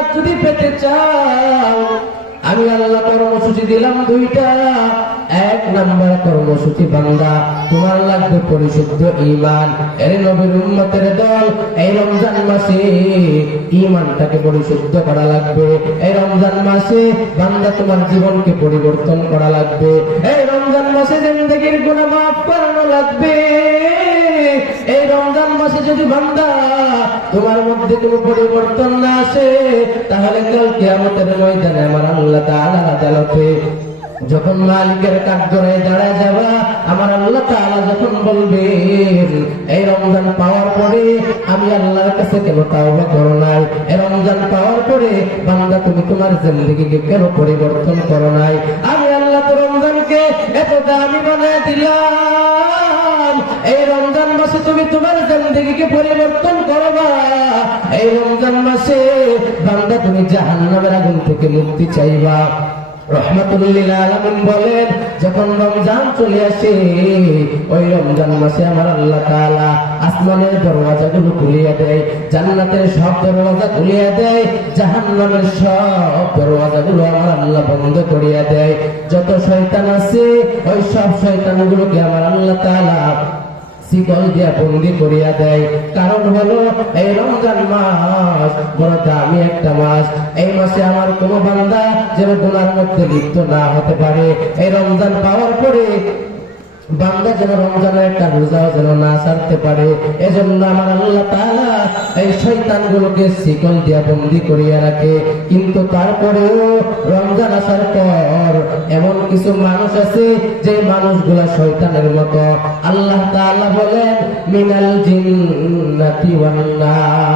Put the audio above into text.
জান্নাত যদি পেতে চাও, আমি আল্লাহ কর্মসূচি দিলাম দুইটা। এক নাম্বার কর্মসূচি, বান্দা তোমার লাগবে পরিশুদ্ধ ঈমান। এর নবীর উম্মতের দল, এই রমজান মাসে ঈমানটাকে পরিশুদ্ধ করা লাগবে। এই রমজান মাসে বান্দা তোমার জীবনকে পরিবর্তন করা লাগবে। এই রমজান মাসে জিন্দেগির গুনাহ মাফ করানো লাগবে। এই রমজান মাসে যদি বান্দা তোমার মধ্যে কোনো পরিবর্তন না আসে, তাহলে কাল কিয়ামতের ময়দানে আমার আল্লাহ তাআলার আদালতে যখন মালিকের কাঠগড়ায় দাঁড়ায় যাবা, আমার আল্লাহ তাআলা যখন বলবেন, এই রমজান পাওয়ার পরে আমি আল্লাহর কাছে কেন তাওবা করো নাই? এই রমজান পাওয়ার পরে বান্দা তুমি তোমার জিন্দেগিকে কেন পরিবর্তন করো নাই? আমি আল্লাহ তো রমজানকে এত দামি বানায় দিলাম, এই রমজান মাসে তুমি তোমার জিন্দেগিকে পরিবর্তন করবা। এই রমজান মাসে বান্দা তুমি জাহান্নামের আগুন থেকে মুক্তি চাইবা। রহমাতুল লিল আলামিন বলেন, যখন রমজান চলে আসে, ওই রমজান মাসে আমার আল্লাহ তাআলা আসমানের দরওয়াজাগুলো খুলিয়ে দেয়, জান্নাতের সব দরওয়াজা খুলিয়ে দেয়, জাহান্নামের সব দরওয়াজাগুলো আমার আল্লাহ বন্ধ করিয়া দেয়। যত শয়তান আছে ওই সব শয়তানগুলোকে আমার আল্লাহ তাআলা শিকল দিয়া বন্দি করিয়া দেয়। কারণ হলো এই রমজান মাস বড় দামি একটা মাস। এই মাসে আমার কোনো বান্দা যেন গুনার মধ্যে লিপ্ত না হতে পারে। এই রমজান পাওয়ার পরে বান্দা যেন রমজানের একটা রোজাও যেন না ছাড়তে পারে। এজন্য আমার আল্লাহ তাআলা এই শয়তানগুলোকে শিকল দিয়া বন্দি করিয়া রাখে। কিন্তু তারপরেও রমজান আসার পর এমন কিছু মানুষ আছে যে মানুষগুলা শয়তানের মতো। আল্লাহ তাআলা বলেন, মিনাল জিন্নাতি ওয়ান নাস,